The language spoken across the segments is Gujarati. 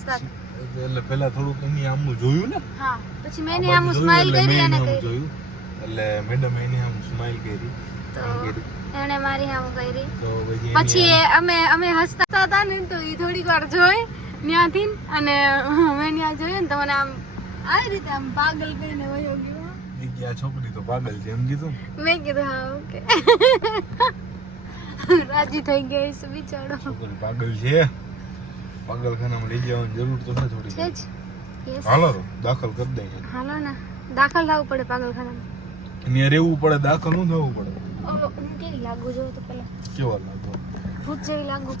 હસતા એટલે પેલા થોડુંક એની આમ જોયું ને હા પછી મેં આમ સ્માઈલ કરી અને જોયું એટલે મેડમ એની આમ સ્માઈલ કરી તો એને મારી આમ કરી તો પછી અમે હસતા હતા ને તો એ થોડીક વાર જોઈ ત્યાંથી અને મેં ત્યાં જોયું ને તો મને આમ આવી રીતે આમ પાગલ કહીને વયો ગયો આ છોકરી તો પાગલ છે એમ કીધું મેં કીધું હા ઓકે રાજી થઈ ગઈ છે બિચારો છોકરી પાગલ છે પાગલખાનામાં લઈ જવાની જરૂર તો છે થોડી છે જ યસ હાલો તો દાખલ કરી દઈએ હાલો ને દાખલ થવું પડે પાગલખાનામાં એને રહેવું પડે દાખલ નું થવું પડે હું કેવી લાગુ જો તો પેલા કેવા લાગો ભૂત જેવી લાગુ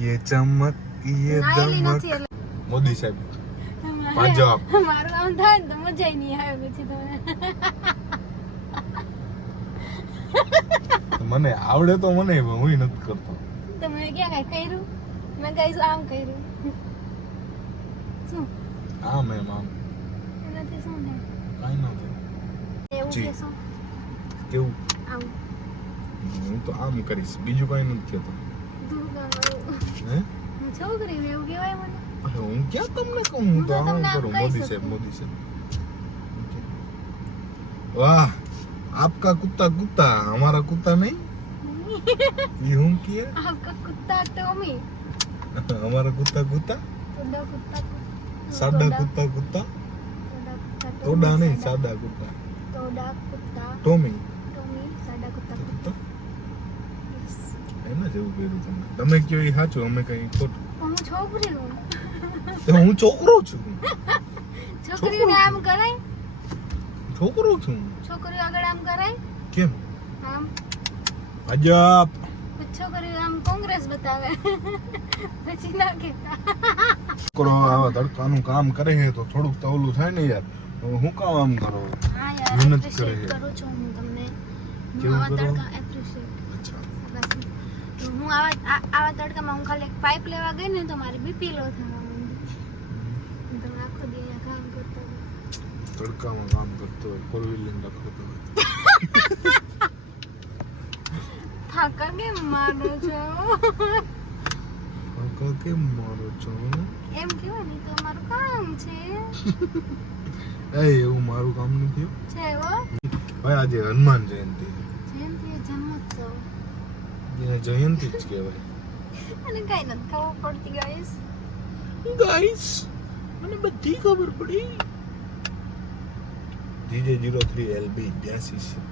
ये चमक ये નાયેલી दमक નથી એટલે મોદી સાહેબ પંજાબ મારું આમ થાય ને તો મજા નહીં આવે પછી તમે મને આવડે તો મને હું નથી કરતો તમે ક્યાં કઈ કર્યું મેં કઈ આમ કર્યું શું આમ એમ આમ એનાથી શું થાય કાઈ ન થાય એવું જી. કેસો કેવું આમ હું તો આમ કરીશ બીજું કઈ નથી થતું દુર્ગા હે હું છોકરી એવું કહેવાય મને અરે હું ક્યાં તમને કહું હું તો હું તો આમ તમને આમ કરું કહી મોદી શકું. સાહેબ મોદી સાહેબ वाह आपका कुत्ता कुत्ता हमारा कुत्ता नहीं ये हम किया आपका कुत्ता टॉमी हमारा कुत्ता कुत्ता तोड़ा कुत्ता सादा कुत्ता कुत्ता तोड़ा नहीं सादा कुत्ता तोड़ा कुत्ता टोमी टॉमी सादा कुत्ता कुत्ता yes. એના જેવું કર્યું તમે કયો એ સાચું અમે કઈ ખોટું હું છોકરી હું તો હું છોકરો છું છોકરીઓને આમ કરાય છોકરો છું છોકરીઓ આગળ આમ કરાય કેમ આમ અજબ છોકરીઓ આમ કોંગ્રેસ બતાવે પછી ના કહેતા છોકરો આવા તડકાનું કામ કરે છે તો થોડુંક તો ઓલું થાય ને યાર હું કામ આમ કરો હા યાર મહેનત એપ્રિશિએટ કરે. કરું છું હું તમને હું કેવું આવા કરો? તડકા એપ્રિશિએટ અચ્છા હું આવા તડકામાં હું ખાલી એક પાઇપ લેવા ગઈ ને તો મારી બીપી લો થવા માંડી તમે આખો દી અહીંયા કામ કરતા હોય. તડકામાં કામ કરતો હોય ફોર વ્હીલર રાખતો હોય થાકા કેમ માનો છો કાકા કેમ મારો છો એમ કેવાય ને તો અમારું કામ છે એ એવું મારું કામ નથી છે હો ભાઈ આજે હનુમાન જયંતિ જયંતિ જન્મોત્સવ એને જયંતિ જ કહેવાય અને કઈ નથી ખબર પડતી ગાઈસ ગાઈસ મને બધી ખબર પડી DJ03 LB 82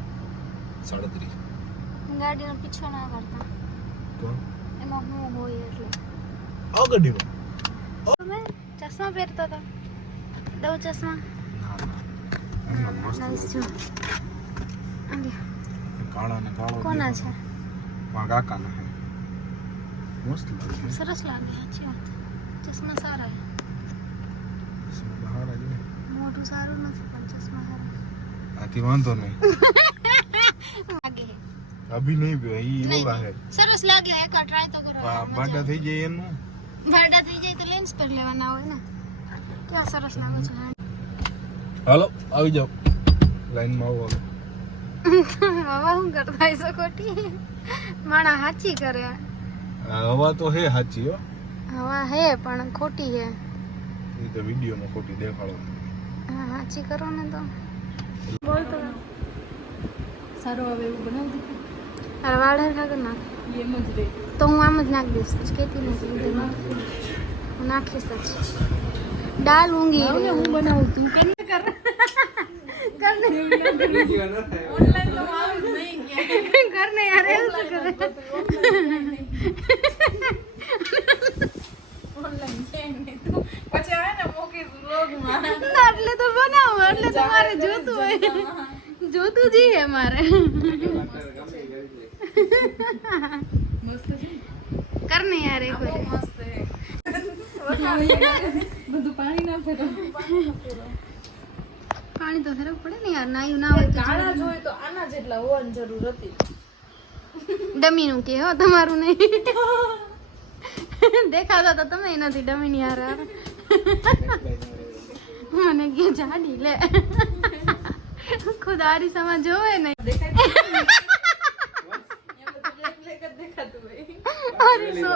37 ગાડીનો પીછો ના કરતા કોણ એમાં હું હોય એટલે આ ગાડીમાં તમે ચશ્મા પહેરતા હતા દો ચશ્મા ના ના નાઈસ જો કાળા ને કાળો કોના છે માં કાકા ના મસ્ત લાગે સરસ લાગે સાચી વાત ચશ્મા સારા છે इसमें बाहर आ जाए મોઢું સારું નથી પણ ચશ્મા સારા आती वांधो नहीं લાગે છે. अभी नहीं भी ये નહીં, बोला है સરસ લાગે એક ટ્રાય તો કરો बाटा થઈ જાય એનું ભાડા થઈ જાય તો લેન્સ પર લેવાના હોય ને કેવા સરસ લાગે છે હાલો આવી જાઓ લાઈન માં આવો હવા હું કરતા હશો ખોટી માણા હાચી કરે હવા તો હે સાચી હો હવા હે પણ ખોટી હે એ તો વિડિયો માં ખોટી દેખાડો હા હાચી કરો ને તો બોલ તો સારો આવે એવું બનાવી દીધું અરે વાળ હરખા કર નાખ એમ જ રે તો હું આમ જ નાખ દઈશ પછી કહેતી નથી વિડીયોમાં હું નાખીશ જ દાલ ઊંઘી હવે હું બનાવું તું કેમ કર કરને ઓનલાઈન તો આવું જ નહીં કે કરને યાર એવું શું કરે ઓનલાઈન છે ને તું પછી આવે ને મોકીશ વ્લોગમાં એટલે તો બનાવો એટલે તમારે જોતું હોય જોતું જ હે મારે મસ્ત છે કરને યાર એક બહુ વાર મસ્ત છે બધું પાણી ના ફેરો પાણી તો ફેરવું પડે ને યાર નાયું ના હોય તો કાળા જોઈએ તો આના જેટલા હોવાની જરૂર હતી ડમીનું કે હો તમારું નહીં દેખાતા તો તમે નથી ડમીની હાર મને કે જાડી લે ખુદ આરીસામાં જોવે ને દેખાય છે ને? એમ બધું black black જ દેખાતું હોય અરે સો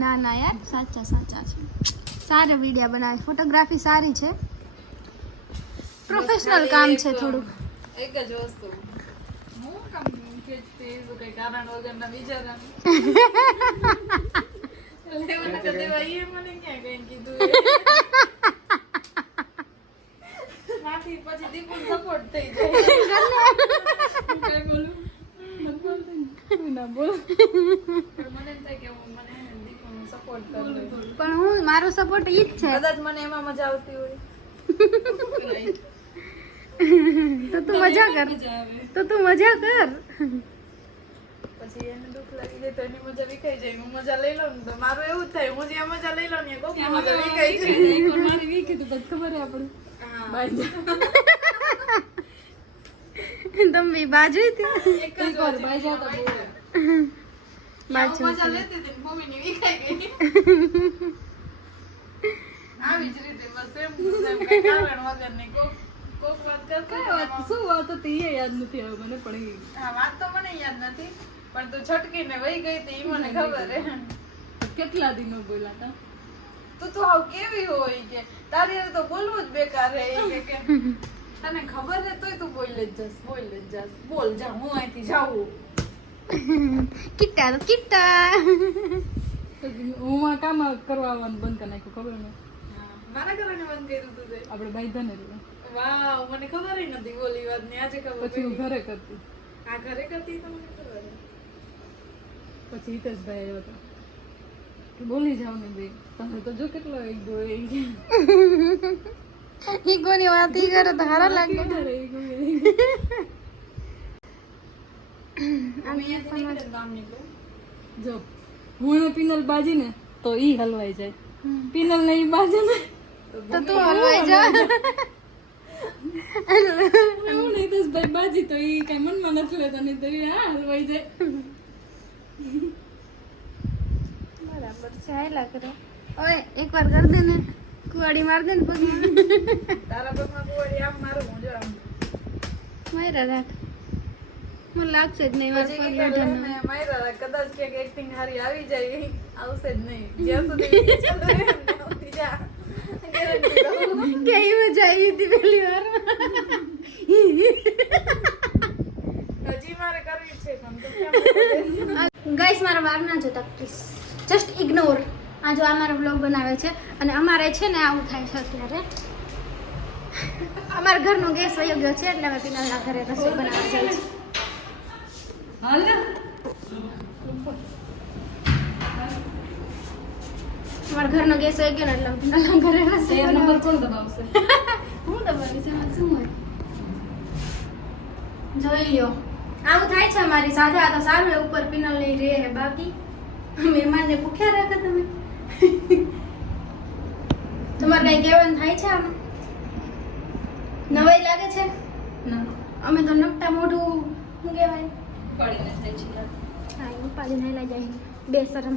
ના ના યાર સાચા સાચા છે. સારા વિડીયો બનાવે, ફોટોગ્રાફી સારી છે, પ્રોફેશનલ કામ છે થોડુંક. એક જ વસ્તુ હું કામ ખેંચતી તો કઈ કારણ વગરના વિચારા લેવાના કદી ભાઈએ મને ક્યાં કઈ કીધું માથી પછી દીપુ સપોર્ટ થઈ જાય હું કઈ બોલું ના બોલ પણ મને એમ થાય કે મને દીપુનો સપોર્ટ કરું પણ હું મારો સપોર્ટ ઈ જ છે. કદાચ મને એમાં મજા આવતી હોય તો તું મજા કર, તો તું મજા કર. પછી એને દુઃખ લાગી જાય તો એની મજા વિખાઈ જાય. હું મજા લઈ લઉં ને તો મારું એવું જ થાય, હું જ્યાં મજા લઈ લઉં ને કોક મજા વિખાઈ જાય. મારી વીકી તો ખબર હે આપણે તમે બાજુ હતી એક જ વાર બાજુ તો બોલે બાજુ મજા લેતી હતી ભૂમિની વિખાઈ ગઈ. આવી જ રીતે બસ એમ કઈ કારણ વગર નહીં કોક વાત કરતા શું વાત હતી એ યાદ નથી આવે મને, પણ હા વાત તો મને યાદ નથી પણ તું છટકીને વહી ગઈ હતી ઈ મને ખબર હે. કેટલા દિનો બોલ્યા હતા. તું તો આવ કેવી હોય કે તારી હારે તો બોલવું જ બેકાર હે કે તને ખબર હે તોય તું બોલ જ જાસ બોલ જા હું અહીંથી જાઉં. કિટ્ટા તો કિટ્ટા હું કામ કરવા આવવાનું બંધ કરી નાખ્યું, ખબર ને મારા ઘરે બંધ કર્યું તું તે. આપણે બાંધા ને એટલે વાવ મને ખબર ય નથી બોલી વાત ની આજે ખબર પછી હું પડી. ઘરે કરતી, આ ઘરે કરતી તો મને ખબર હે. પછી હિતેશભાઈ આવ્યો હતો કે બોલી જાવ ને ભાઈ તમે તો જો કેટલો એક ગો ઈગોની વાત ઈ કરે તો હારા લાગે. અમે અહીંયાથી નીકળે ને ગામ નીકળું. જો હું એને પિનલ બાજી ને તો ઈ હલવાઈ જાય, પિનલ ને ઈ બાજે ને તો તું હલવાઈ જા. હું ને હિતેશભાઈ બાજી તો ઈ કઈ મનમાં નથી લેતો, નહીં તો ઈ હા હલવાઈ જાય. બરાબર છે, હાયલા કરે. ઓય એકવાર કર દે ને, કુવાડી માર દે ને પગમાં. તારા પગમાં કુવાડી આમ મારું હું જો આમ. માર્યા રાખ, મને લાગશે જ નહીં મારા પછી પગ કે વઢાને. એને માર્યા કદાચ કે એક્ટિંગ હારી આવી જાય આવશે જ નહીં જ્યાં સુધી ચાલુ રહે ને ત્યાં સુધી જા. Guarantee કહું. કેવી મજા આવી હતી પહેલી વાર. હજી મારે કરવી છે પણ તું કેમ ગાઈસ મારા વાર ના જોતા પ્લીઝ, જસ્ટ ઇગ્નોર. આ જો અમારો વ્લોગ બનાવે છે અને અમારે છે ને આવું થાય છે અત્યારે. અમારા ઘરનો ગેસ વયો ગયો છે એટલે અમે પિનલના ઘરે રસોઈ બનાવવા જઈએ છીએ. હાલ ને અમારા ઘરનો ગેસ વયો ગયો ને એટલે અમે પિનલના ઘરે રસોઈ નંબર બનાવવા કોણ દબાવશે? હું દબાવીશ એમાં શું હોય. જોઈ લ્યો આવું થાય છે અમારી સાથે. આ તો સારું એ ઉપર પિનલ નહીં રહે હે, બાકી મહેમાનને ભૂખ્યા રાખો તમે. તમારે કઈ કહેવાનું થાય છે આમાં? નવાઈ લાગે છે? ના અમે તો નકટા મોઢું શું કહેવાય પાડીને થાય છે. હા એ ઉપાડી નહીં લઈ જાય બેશરમ.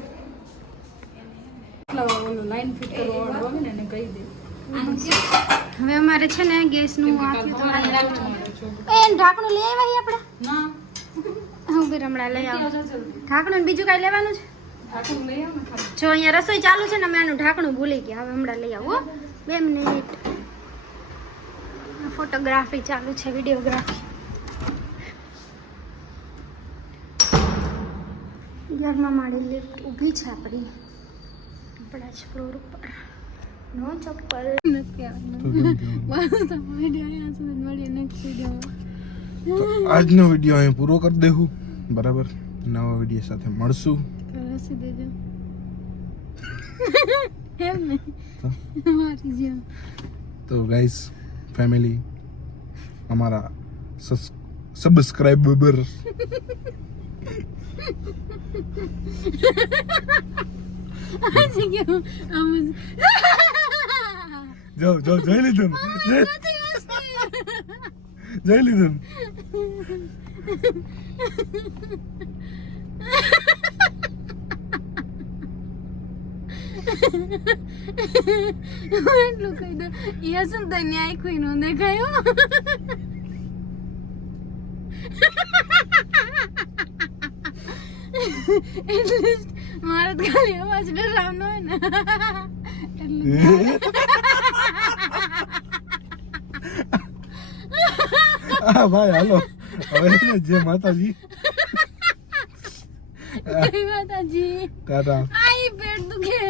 ઓલું લાઈન ફિટ કરવા વાળું આવે ને એને કહી દે. હવે અમારે છે ને ગેસનું આ થયું તો તમારે મારે રાખવાનું છે. એનું ઢાંકણું લઈ આવ્યા આપણે. ના હું બી હમણાં લઈ આવું. ઢાંકણું ને બીજું કાંઈ લેવાનું છે? ઢાંકણું લઈ આવો ને ખાલી. જો અહીંયા રસોઈ ચાલુ છે ને અમે આનું ઢાંકણું ભૂલી ગયા. હવે હમણાં લઈ આવું હો. 2 મિનિટ. ફોટોગ્રાફી ચાલુ છે, વિડીયોગ્રાફી. ઘરમાં મારી લિફ્ટ ઊભી છે આપણી આપણા જ ફ્લોર ઉપર. નો ચપ્પલ તો આજનો વિડીયો અહીં પૂરો કરી દેવું, બરાબર. નવા વિડીયો સાથે મળશું. તો ગાઈસ ફેમિલી અમારા સબસ્ક્રાઇબર જો જોઈ લીધું જોઈ લીધું. એટલું કહી દો એ હશે ને તો ન્યાય કોઈ નો દેખાયો. એટલીસ્ટ મારે તો ખાલી અવાજ ડરાવનો હોય ને હા ભાઈ હાલો હવે જય માતાજી જય માતાજી ટાટા આઈ પેટ દુખે